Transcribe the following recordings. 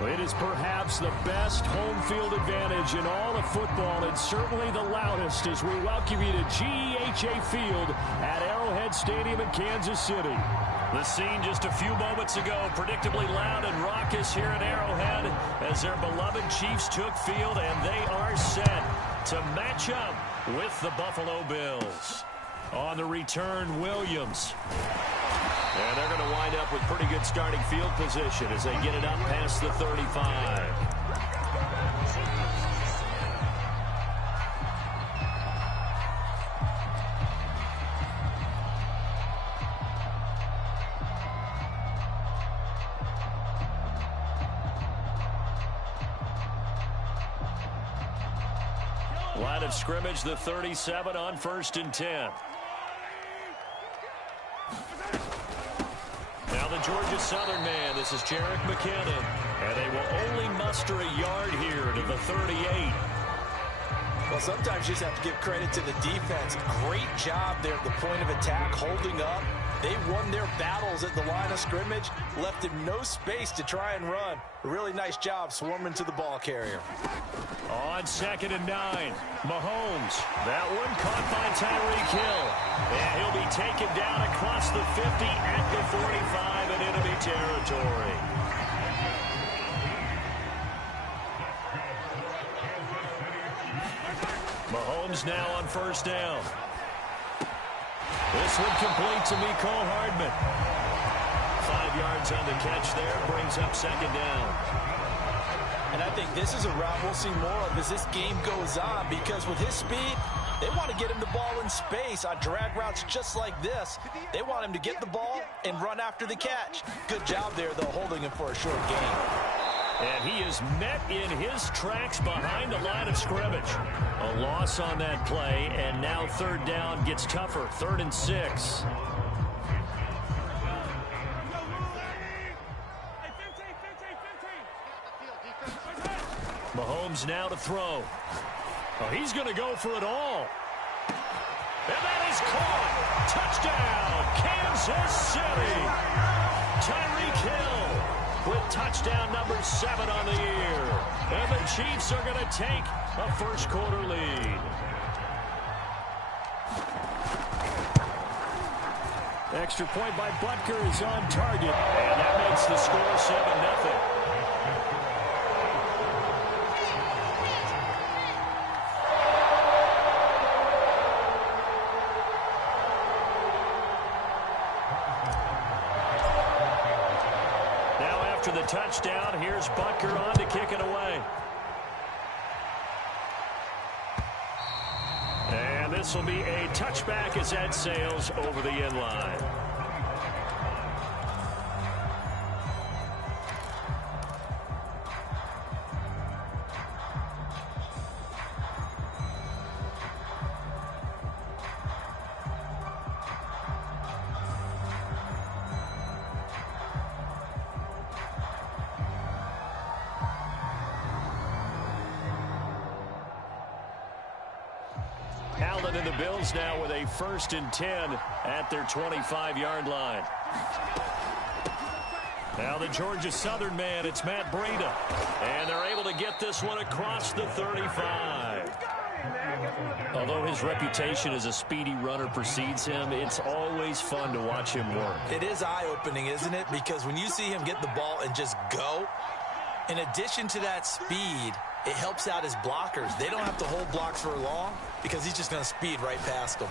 It is perhaps the best home field advantage in all of football, and certainly the loudest as we welcome you to GEHA Field at Arrowhead Stadium in Kansas City. The scene just a few moments ago, predictably loud and raucous here at Arrowhead as their beloved Chiefs took field, and they are set to match up with the Buffalo Bills. On the return, Williams. And they're going to wind up with pretty good starting field position as they get it up past the 35. Line of scrimmage, the 37 on 1st and 10. Now the Georgia Southern man, this is Jerick McKinnon, and they will only muster a yard here to the 38. Well, sometimes you just have to give credit to the defense. Great job there at the point of attack, holding up. They won their battles at the line of scrimmage, left him no space to try and run. A really nice job swarming to the ball carrier. On 2nd and 9, Mahomes. That one caught by Tyreek Hill. And he'll be taken down across the 50 at the 45 in enemy territory. Mahomes now on 1st down. This one complete to Mecole Hardman. 5 yards on the catch there, brings up 2nd down. And I think this is a route we'll see more of as this game goes on, because with his speed, they want to get him the ball in space on drag routes just like this. They want him to get the ball and run after the catch. Good job there, though, holding him for a short gain. And he is met in his tracks behind the line of scrimmage. A loss on that play, and now 3rd down gets tougher. 3rd and 6. Mahomes now to throw. Oh, he's going to go for it all. And that is caught. Touchdown, Kansas City. Tyreek Hill with touchdown number 7 on the year. And the Chiefs are going to take a 1st quarter lead. Extra point by Butker is on target. And that makes the score 7-0. The touchdown, here's Butker on to kick it away. And this will be a touchback as that sails over the end line. Allen and the Bills now with a 1st and 10 at their 25-yard line. Now the Georgia Southern man, it's Matt Breida. And they're able to get this one across the 35. Although his reputation as a speedy runner precedes him, it's always fun to watch him work. It is eye-opening, isn't it? Because when you see him get the ball and just go, in addition to that speed, it helps out his blockers. They don't have to hold blocks for long because he's just going to speed right past them.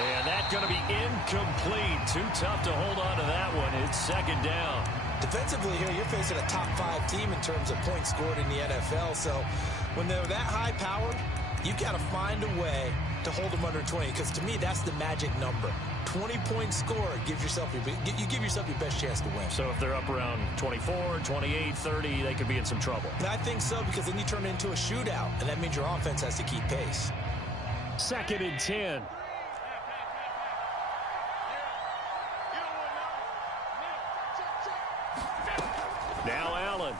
And that's going to be incomplete. Too tough to hold on to that one. It's 2nd down. Defensively here, you're facing a top 5 team in terms of points scored in the NFL. So when they're that high-powered, you've got to find a way to hold them under 20, because to me, that's the magic number. 20-point score gives yourself you give yourself your best chance to win. So if they're up around 24, 28, 30, they could be in some trouble. I think so, because then you turn it into a shootout, and that means your offense has to keep pace. 2nd and 10. Now Allen.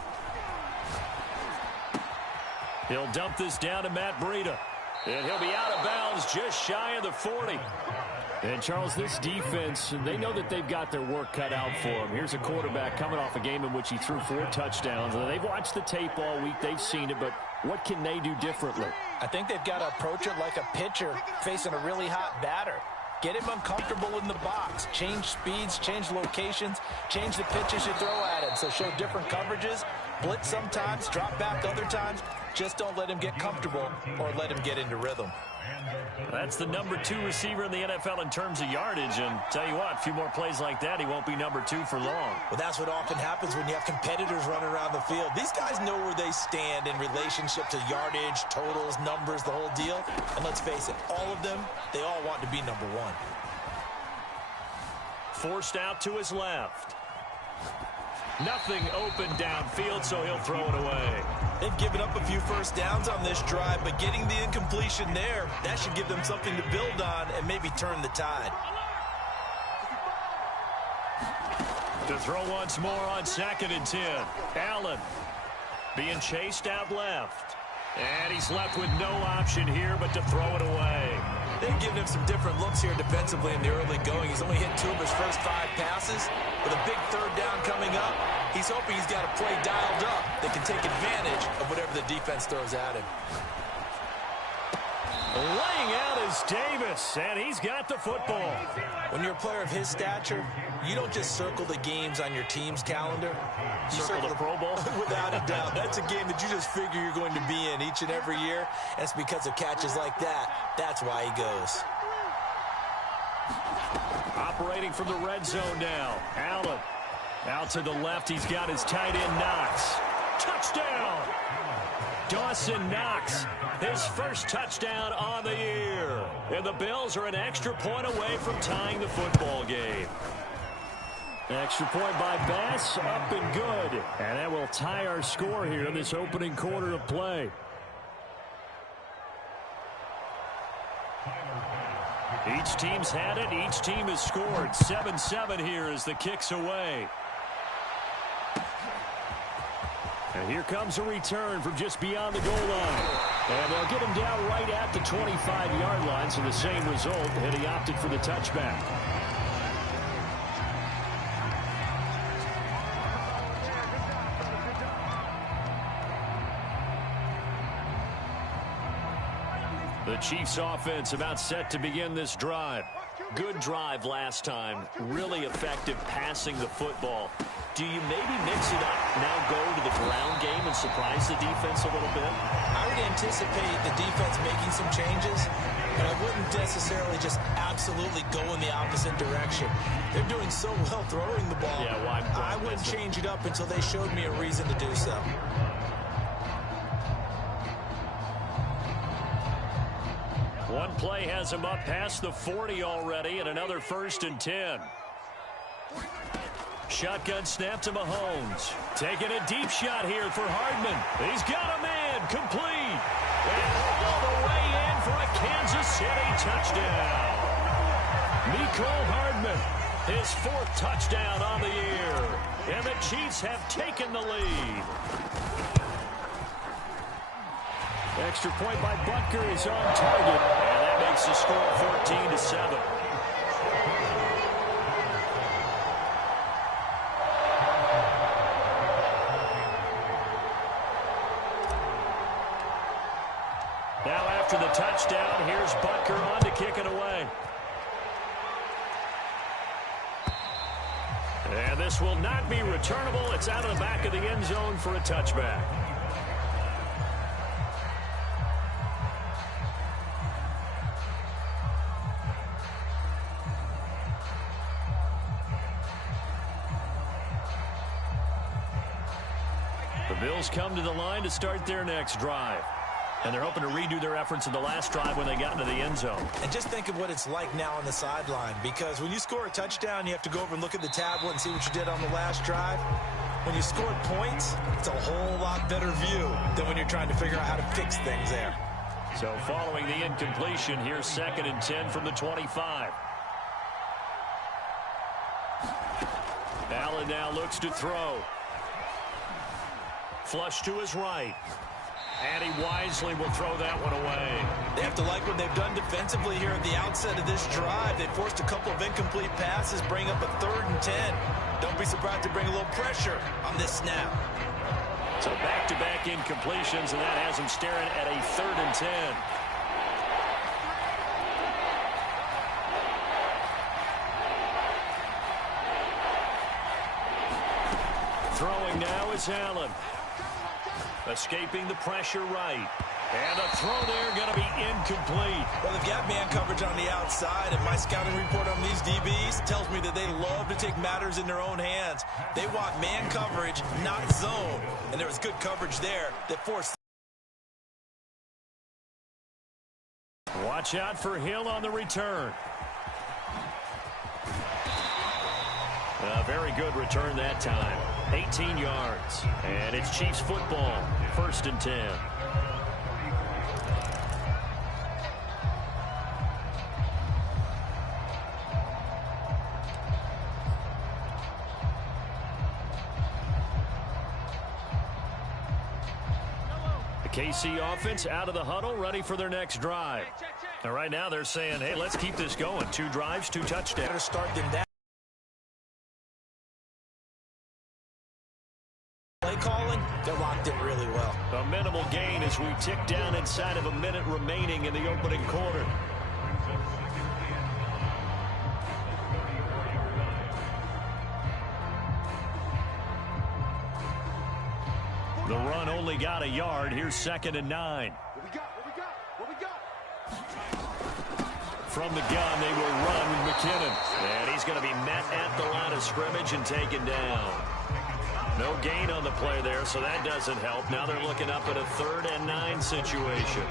He'll dump this down to Matt Breida. And he'll be out of bounds just shy of the 40. And, Charles, this defense, they know that they've got their work cut out for them. Here's a quarterback coming off a game in which he threw 4 touchdowns. And they've watched the tape all week. They've seen it, but what can they do differently? I think they've got to approach it like a pitcher facing a really hot batter. Get him uncomfortable in the box. Change speeds, change locations, change the pitches you throw at him. So show different coverages, blitz sometimes, drop back other times. Just don't let him get comfortable or let him get into rhythm. That's the number 2 receiver in the NFL in terms of yardage. And tell you what, a few more plays like that, he won't be number 2 for long. Well, that's what often happens when you have competitors running around the field. These guys know where they stand in relationship to yardage, totals, numbers, the whole deal. And let's face it, all of them, they all want to be number 1. Forced out to his left. Nothing open downfield, so he'll throw it away. They've given up a few first downs on this drive, but getting the incompletion there, that should give them something to build on and maybe turn the tide. To throw once more on 2nd and 10. Allen being chased out left. And he's left with no option here but to throw it away. They've given him some different looks here defensively in the early going. He's only hit 2 of his first 5 passes. With a big 3rd down coming up, he's hoping he's got a play dialed up that can take advantage of whatever the defense throws at him. Laying out is Davis, and he's got the football. When you're a player of his stature, you don't just circle the games on your team's calendar. You circle the Pro Bowl? Without a doubt. That's a game that you just figure you're going to be in each and every year. And it's because of catches like that. That's why he goes. Operating from the red zone now. Allen out to the left. He's got his tight end Knox. Touchdown! Dawson Knox, his first touchdown on the year. And the Bills are an extra point away from tying the football game. Extra point by Bass, up and good. And that will tie our score here in this opening quarter of play. Each team's had it. Each team has scored. 7-7 here as the kick's away. And here comes a return from just beyond the goal line. And they'll get him down right at the 25-yard line, so the same result, and he opted for the touchback. The Chiefs offense about set to begin this drive. Good drive last time. Really effective passing the football. Do you maybe mix it up, now go to the ground game and surprise the defense a little bit? I would anticipate the defense making some changes, but I wouldn't necessarily just absolutely go in the opposite direction. They're doing so well throwing the ball. Yeah, well, I wouldn't change it up until they showed me a reason to do so. One play has him up past the 40 already, and another 1st and 10. Shotgun snap to Mahomes. Taking a deep shot here for Hardman. He's got a man, complete. And all the way in for a Kansas City touchdown. Mecole Hardman, his 4th touchdown on the year. And the Chiefs have taken the lead. Extra point by Butker is on target. And that makes the score 14-7. Now after the touchdown, here's Butker on to kick it away. And this will not be returnable. It's out of the back of the end zone for a touchback. The Bills come to the line to start their next drive. And they're hoping to redo their efforts in the last drive when they got into the end zone. And just think of what it's like now on the sideline, because when you score a touchdown, you have to go over and look at the tablet and see what you did on the last drive. When you scored points, it's a whole lot better view than when you're trying to figure out how to fix things there. So following the incompletion, here's 2nd and 10 from the 25. Allen now looks to throw. Flush to his right. And he wisely will throw that one away. They have to like what they've done defensively here at the outset of this drive. They forced a couple of incomplete passes, bring up a 3rd and 10. Don't be surprised to bring a little pressure on this snap. So back-to-back incompletions, and that has him staring at a 3rd and 10. Throwing now is Allen. Escaping the pressure right. And a throw there going to be incomplete. Well, they've got man coverage on the outside, and my scouting report on these DBs tells me that they love to take matters in their own hands. They want man coverage, not zone. And there was good coverage there that forced. Watch out for Hill on the return. A very good return that time. 18 yards. And it's Chiefs football. 1st and 10. The KC offense out of the huddle, ready for their next drive. And right now they're saying, hey, let's keep this going. 2 drives, 2 touchdowns. Better start than that. Play calling, they're locked in really well. A minimal gain as we tick down inside of a minute remaining in the opening quarter. The run only got a yard. Here's 2nd and 9. What we got? From the gun, they will run with McKinnon. And he's going to be met at the line of scrimmage and taken down. No gain on the play there, so that doesn't help. Now they're looking up at a 3rd and 9 situation.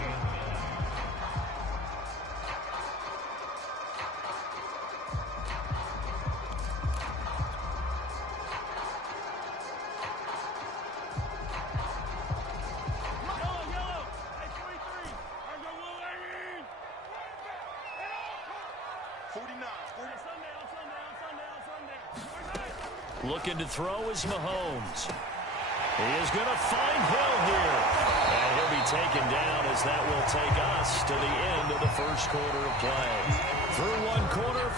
Looking to throw is Mahomes. He is going to find Hill here. And he'll be taken down as that will take us to the end of the 1st quarter of play. Through 1 quarter,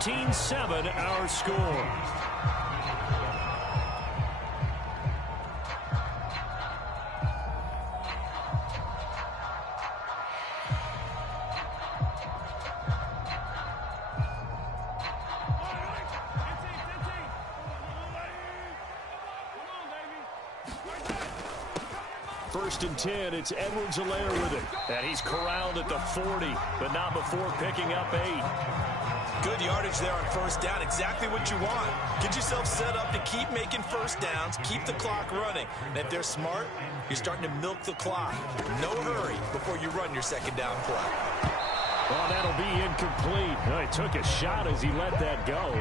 14-7 our score. First and 10, it's Edwards-Helaire with it. And he's corralled at the 40, but not before picking up 8. Good yardage there on 1st down. Exactly what you want. Get yourself set up to keep making 1st downs, keep the clock running. And if they're smart, you're starting to milk the clock. No hurry before you run your 2nd down play. Well, that'll be incomplete. Well, he took a shot as he let that go.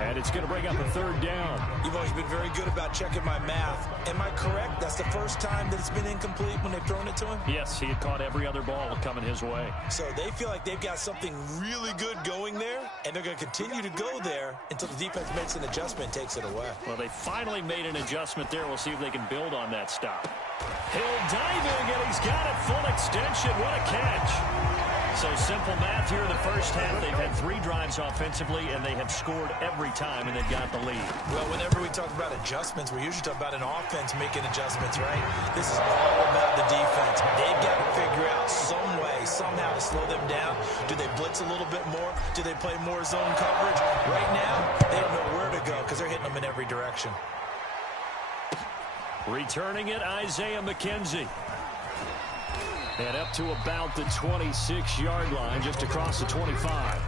And it's going to bring up a 3rd down. You've always been very good about checking my math. Am I correct? That's the first time that it's been incomplete when they've thrown it to him? Yes, he had caught every other ball coming his way. So they feel like they've got something really good going there, and they're going to continue to go there until the defense makes an adjustment and takes it away. Well, they finally made an adjustment there. We'll see if they can build on that stop. Hill diving, and he's got it full extension. What a catch. So simple math here in the 1st half. They've had 3 drives offensively, and they have scored every time, and they've got the lead. Well, whenever we talk about adjustments, we usually talk about an offense making adjustments, right? This is all about the defense. They've got to figure out some way, somehow to slow them down. Do they blitz a little bit more? Do they play more zone coverage? Right now, they don't know where to go because they're hitting them in every direction. Returning it, Isaiah McKenzie. And up to about the 26-yard line, just across the 25.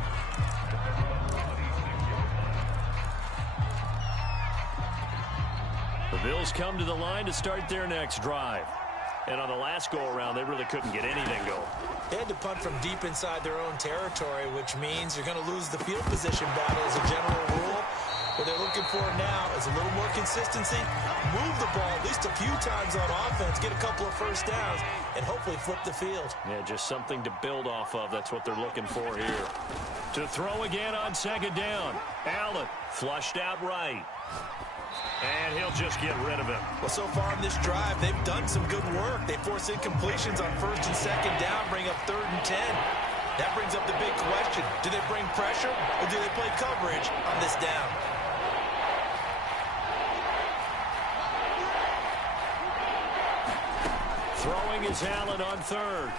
The Bills come to the line to start their next drive. And on the last go-around, they really couldn't get anything going. They had to punt from deep inside their own territory, which means you're going to lose the field position battle as a general rule. What they're looking for now is a little more consistency, move the ball at least a few times on offense, get a couple of 1st downs, and hopefully flip the field. Yeah, just something to build off of. That's what they're looking for here. To throw again on 2nd down. Allen flushed out right. And he'll just get rid of him. Well, so far in this drive, they've done some good work. They force incompletions on 1st and 2nd down, bring up 3rd and 10. That brings up the big question. Do they bring pressure or do they play coverage on this down? Throwing is Allen on 3rd.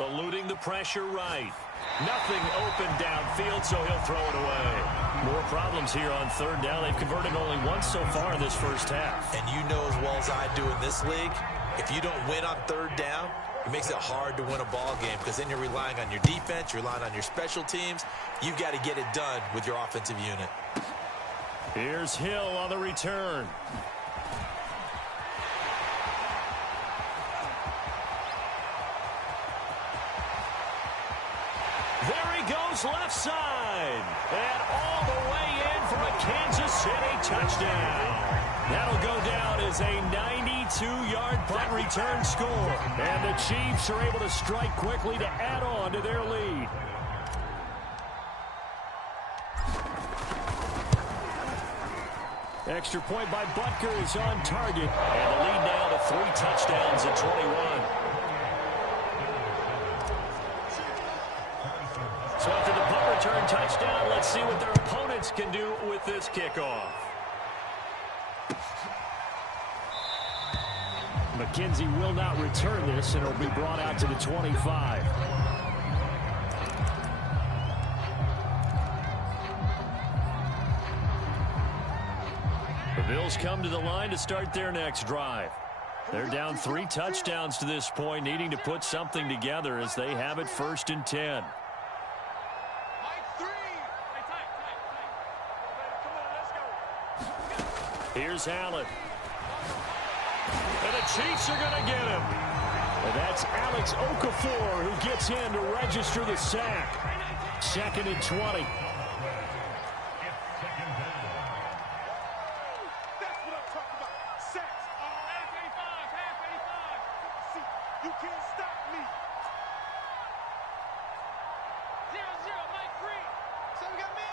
Eluding the pressure right. Nothing open downfield, so he'll throw it away. More problems here on 3rd down. They've converted only once so far in this first half. And you know as well as I do in this league, if you don't win on 3rd down, it makes it hard to win a ball game because then you're relying on your defense, you're relying on your special teams. You've got to get it done with your offensive unit. Here's Hill on the return. There he goes left side. And all the way in for a Kansas City touchdown. That'll go down as a 92-yard punt return score. And the Chiefs are able to strike quickly to add on to their lead. Extra point by Butker is on target. And the lead now to 3 touchdowns at 21. So after the punt return touchdown, let's see what their opponents can do with this kickoff. McKenzie will not return this, and it'll be brought out to the 25. The Bills come to the line to start their next drive. They're down 3 touchdowns to this point, needing to put something together as they have it 1st and 10. Here's Allen. And the Chiefs are going to get him. And that's Alex Okafor who gets in to register the sack. 2nd and 20. That's what I'm talking about. Sacks. Half 85. See, you can't stop me. 0-0, Mike Green. So we got man.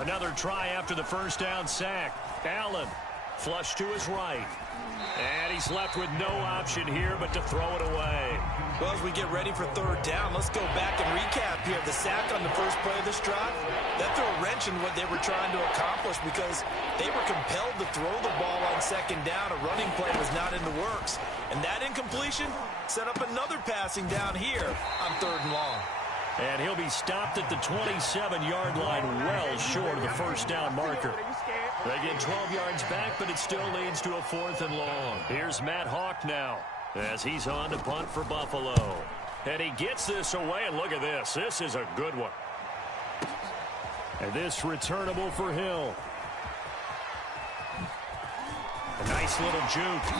Another try after the first down sack. Allen flush to his right. And he's left with no option here but to throw it away. Well, as we get ready for 3rd down, let's go back and recap here. The sack on the first play of this drive, that threw a wrench in what they were trying to accomplish because they were compelled to throw the ball on 2nd down. A running play was not in the works. And that incompletion set up another passing down here on 3rd and long. And he'll be stopped at the 27-yard line, well short of the first down marker. They get 12 yards back, but it still leads to a 4th and long. Here's Matt Hawk now as he's on to punt for Buffalo. And he gets this away, and look at this. This is a good one. And this returnable for Hill. A nice little juke.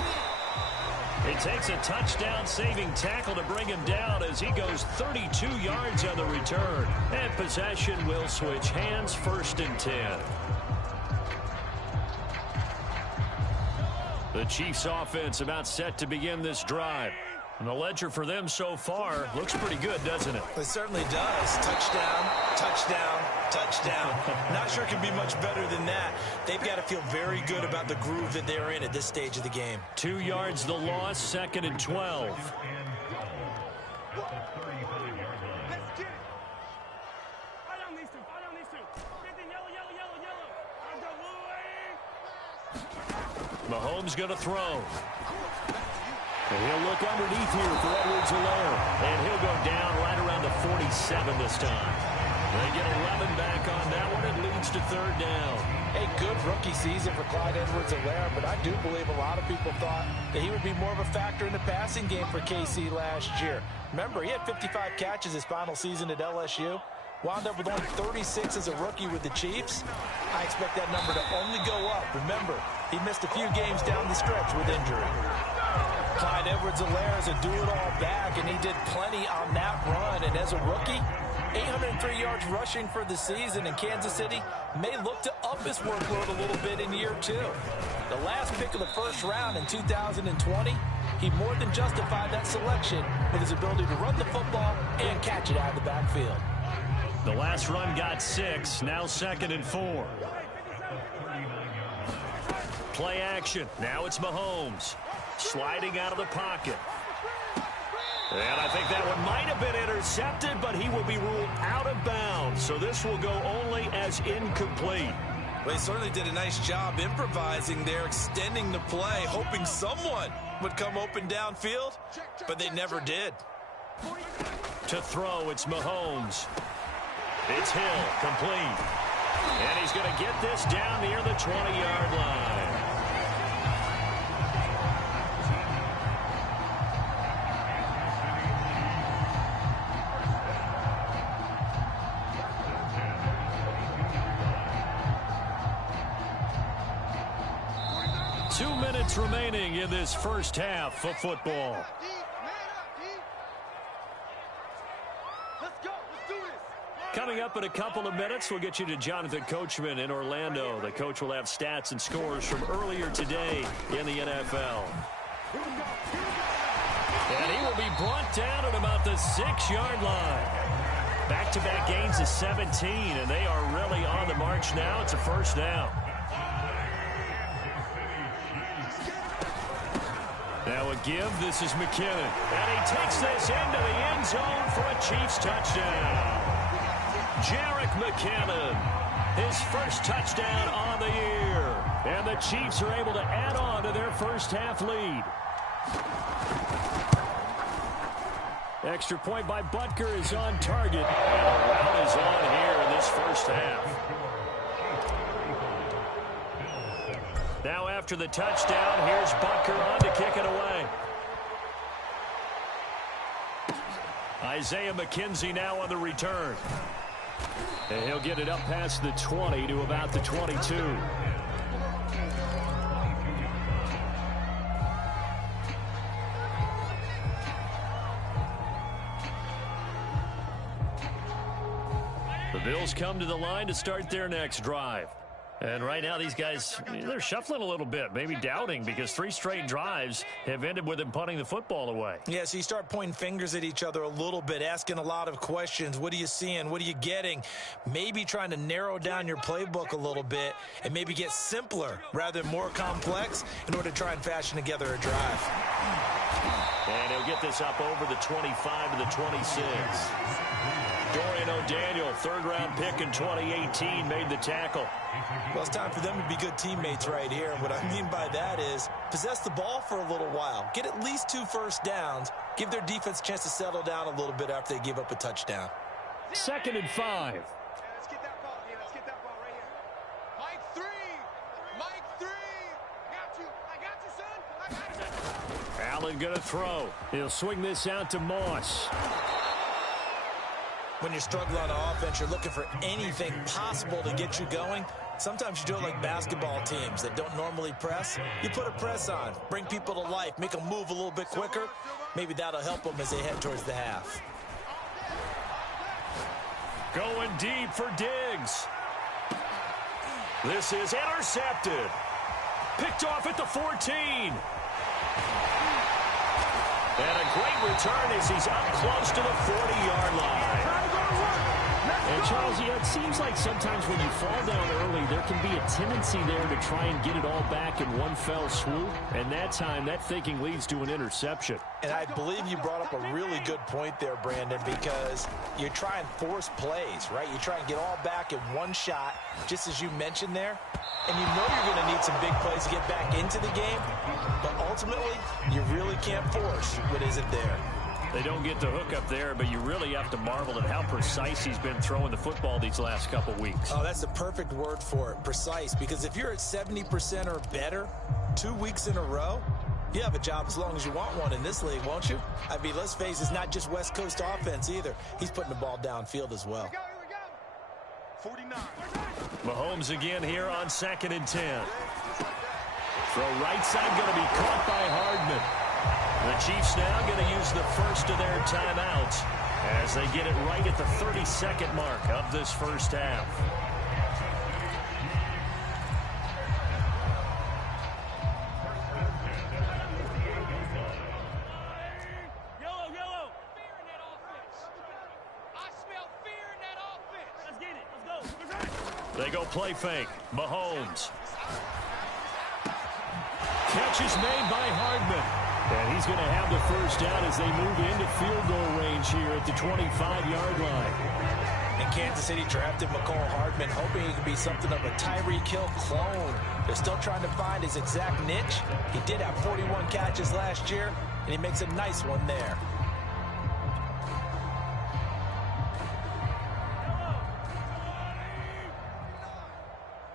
It takes a touchdown-saving tackle to bring him down as he goes 32 yards on the return. And possession will switch hands, 1st and 10. The Chiefs' offense about set to begin this drive. And the ledger for them so far looks pretty good, doesn't it? It certainly does. Touchdown, touchdown, touchdown. Not sure it can be much better than that. They've got to feel very good about the groove that they're in at this stage of the game. 2 yards the loss, 2nd and 12. Let's get it. Fight on these two. Get the yellow. Mahomes going to throw. And he'll look underneath here for Edwards-Helaire. And he'll go down right around the 47 this time. They get 11 back on that one. It leads to 3rd down. A good rookie season for Clyde Edwards-Helaire, but I do believe a lot of people thought that he would be more of a factor in the passing game for KC last year. Remember, he had 55 catches his final season at LSU. Wound up with only 36 as a rookie with the Chiefs. I expect that number to only go up. Remember, he missed a few games down the stretch with injury. Clyde Edwards-Helaire is a do-it-all back, and he did plenty on that run. And as a rookie, 803 yards rushing for the season, and Kansas City may look to up his workload a little bit in year 2. The last pick of the 1st round in 2020, he more than justified that selection with his ability to run the football and catch it out of the backfield. The last run got 6. Now 2nd and 4. Play action. Now it's Mahomes. Sliding out of the pocket. And I think that one might have been intercepted, but he will be ruled out of bounds. So this will go only as incomplete. Well, he certainly did a nice job improvising there, extending the play, hoping someone would come open downfield, but they never did. To throw, it's Mahomes. It's Hill, complete. And he's going to get this down near the 20-yard line. Remaining in this first half of football. Coming up in a couple of minutes, we'll get you to Jonathan Coachman in Orlando. The coach will have stats and scores from earlier today in the NFL. And he will be brought down at about the 6-yard line. Back-to-back gains of 17, and they are really on the march now. It's a first down. Now a give. This is McKinnon. And he takes this into the end zone for a Chiefs touchdown. Jerick McKinnon, his first touchdown on the year. And the Chiefs are able to add on to their first half lead. Extra point by Butker is on target. And the route is on here in this first half. Now after the touchdown, here's Butker on to kick it away. Isaiah McKenzie now on the return. And he'll get it up past the 20 to about the 22. The Bills come to the line to start their next drive. And right now, these guys, they're shuffling a little bit, maybe doubting, because 3 straight drives have ended with them punting the football away. Yeah, so you start pointing fingers at each other a little bit, asking a lot of questions. What are you seeing? What are you getting? Maybe trying to narrow down your playbook a little bit and maybe get simpler rather than more complex in order to try and fashion together a drive. And he'll get this up over the 25 to the 26. Dorian O'Daniel, third-round pick in 2018, made the tackle. Well, it's time for them to be good teammates right here. And what I mean by that is possess the ball for a little while. Get at least 2 first downs. Give their defense a chance to settle down a little bit after they give up a touchdown. 2nd and 5. Let's get that ball here. Let's get that ball right here. Mike 3. Mike 3. I got you, son. I got you. Allen going to throw. He'll swing this out to Moss. When you're struggling on offense, you're looking for anything possible to get you going. Sometimes you do it like basketball teams that don't normally press. You put a press on, bring people to life, make them move a little bit quicker. Maybe that'll help them as they head towards the half. Going deep for Diggs. This is intercepted. Picked off at the 14. And a great return as he's up close to the 40-yard line. And Charles, it seems like sometimes when you fall down early, there can be a tendency there to try and get it all back in one fell swoop. And that time, that thinking leads to an interception. And I believe you brought up a really good point there, Brandon, because you try and force plays, right? You try and get all back in one shot, just as you mentioned there. And you know you're going to need some big plays to get back into the game. But ultimately, you really can't force what isn't there. They don't get the hook up there, but you really have to marvel at how precise he's been throwing the football these last couple weeks. Oh, that's the perfect word for it, precise. Because if you're at 70% or better 2 weeks in a row, you have a job as long as you want one in this league, won't you? I mean, let's face it, it's not just West Coast offense either. He's putting the ball downfield as well. Here we go. 49. Mahomes again here on 2nd and 10. Throw right side going to be caught by Hardman. The Chiefs now going to use the first of their timeouts as they get it right at the 30-second mark of this first half. Yellow. Fear in that offense. I smell fear in They go play fake. Mahomes. Catch is made by Hardman. And he's going to have the first down as they move into field goal range here at the 25-yard line. And Kansas City drafted McCall Hardman, hoping he could be something of a Tyreek Hill clone. They're still trying to find his exact niche. He did have 41 catches last year, and he makes a nice one there.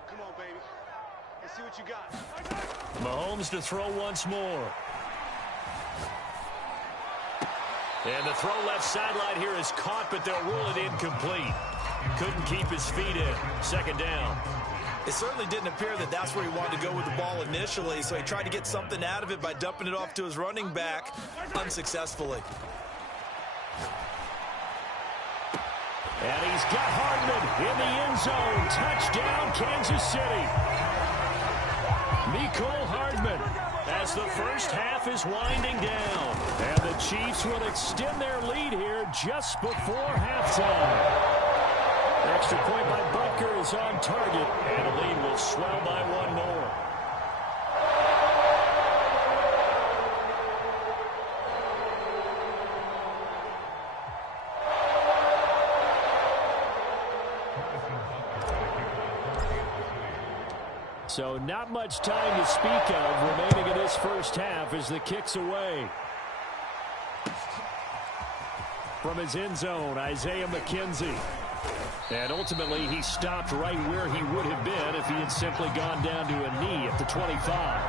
Come on, baby. Let's see what you got. Mahomes to throw once more. And the throw left sideline here is caught, but they'll rule it incomplete. Couldn't keep his feet in. Second down. It certainly didn't appear that that's where he wanted to go with the ball initially, so he tried to get something out of it by dumping it off to his running back unsuccessfully. And he's got Hardman in the end zone. Touchdown, Kansas City. Mecole Hardman as the first half is winding down. And the Chiefs will extend their lead here just before halftime. Extra point by Butker is on target, and the lead will swell by one more. So not much time to speak of remaining in this first half as the kick's away. From his end zone, Isaiah McKenzie. And ultimately, he stopped right where he would have been if he had simply gone down to a knee at the 25.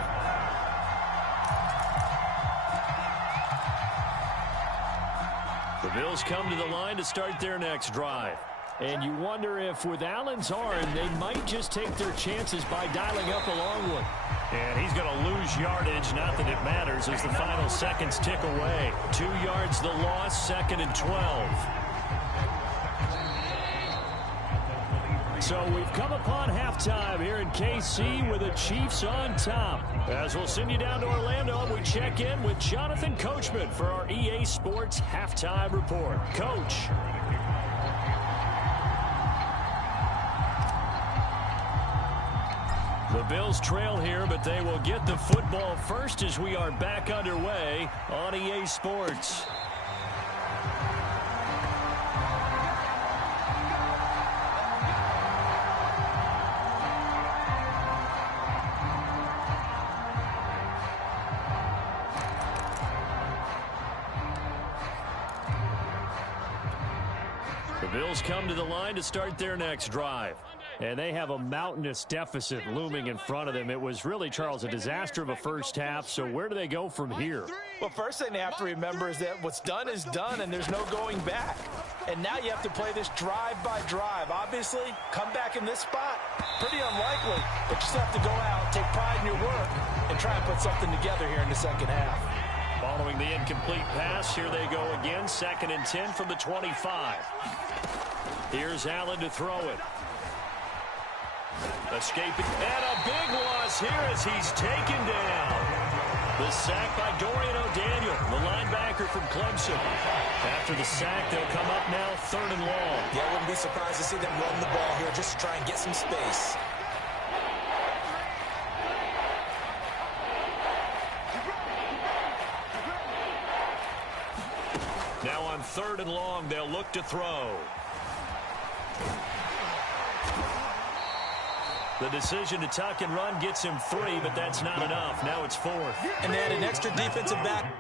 The Bills come to the line to start their next drive. And you wonder if, with Allen's arm, they might just take their chances by dialing up a long one. And he's going to lose yardage, not that it matters, as the final seconds tick away. 2 yards the loss, 2nd and 12. So we've come upon halftime here in KC with the Chiefs on top. As we'll send you down to Orlando, and we check in with Jonathan Coachman for our EA Sports Halftime Report. Coach. The Bills trail here, but they will get the football first as we are back underway on EA Sports. The Bills come to the line to start their next drive. And they have a mountainous deficit looming in front of them. It was really, Charles, a disaster of a first half. So where do they go from here? Well, first thing they have to remember is that what's done is done, and there's no going back. And now you have to play this drive by drive. Obviously, come back in this spot, pretty unlikely. But you still have to go out, take pride in your work, and try and put something together here in the second half. Following the incomplete pass, here they go again. 2nd and 10 from the 25. Here's Allen to throw it. Escaping, and a big loss here as he's taken down. The sack by Dorian O'Daniel, the linebacker from Clemson. After the sack, they'll come up now 3rd and long. Yeah, I wouldn't be surprised to see them run the ball here just to try and get some space. Now on 3rd and long, they'll look to throw. The decision to tuck and run gets him 3, but that's not enough. Now it's 4th. And they had an extra defensive back